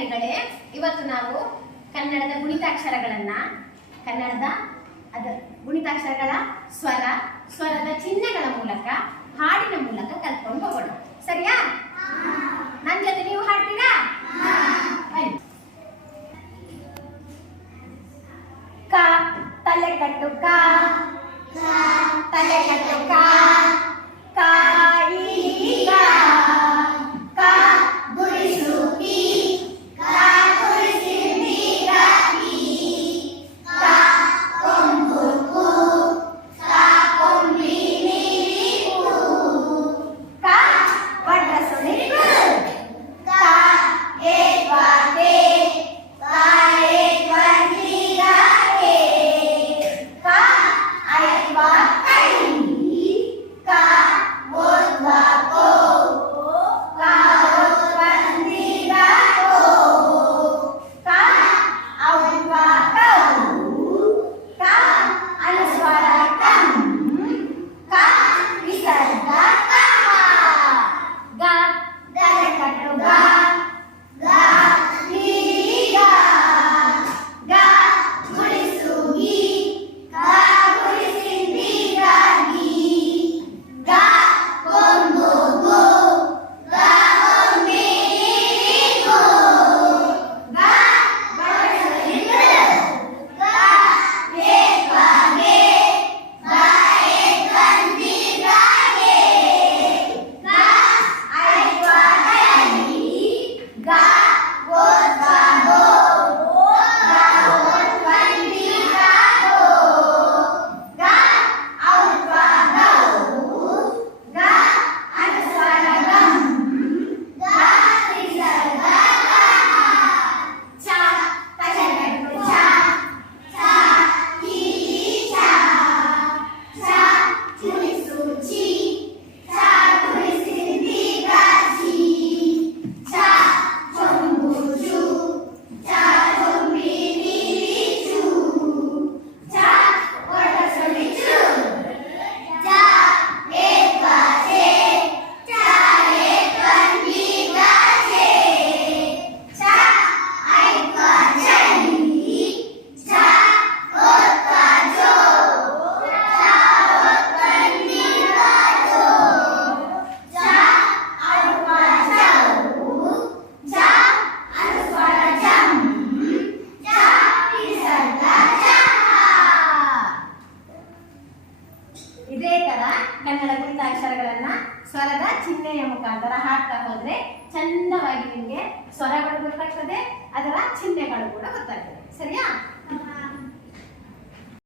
ವಿದ್ಯಾರ್ಥಿಗಳೇ ಇವತ್ತು ನಾವು ಕನ್ನಡದ ಗುಣಿತಾಕ್ಷರಗಳನ್ನ, ಕನ್ನಡದ ಅದ ಗುಣಿತಾಕ್ಷರಗಳ ಸ್ವರ, ಸ್ವರದ ಚಿಹ್ನೆಗಳ ಮೂಲಕ, ಹಾಡಿನ ಮೂಲಕ ಕಲ್ತ್ಕೊಂಡು ಹೋಗೋಣ. ಸರಿಯಾ? ನನ್ನ ಜೊತೆ ನೀವು ಹಾಡ್ತೀರಾ? ಕಾ, ತಲೆ ಕಟ್ಟು ಕಾ ಕನ್ನಡ ಗುಣಿತಾಕ್ಷರಗಳನ್ನ ಸ್ವರದ ಚಿಹ್ನೆಯ ಮುಖಾಂತರ ಹಾಡ್ತಾ ಹೋದ್ರೆ ಚಂದವಾಗಿ ನಿಮಗೆ ಸ್ವರಗಳು ಗೊತ್ತಾಗ್ತದೆ, ಅದರ ಚಿಹ್ನೆಗಳು ಕೂಡ ಗೊತ್ತಾಗ್ತದೆ. ಸರಿಯಾ?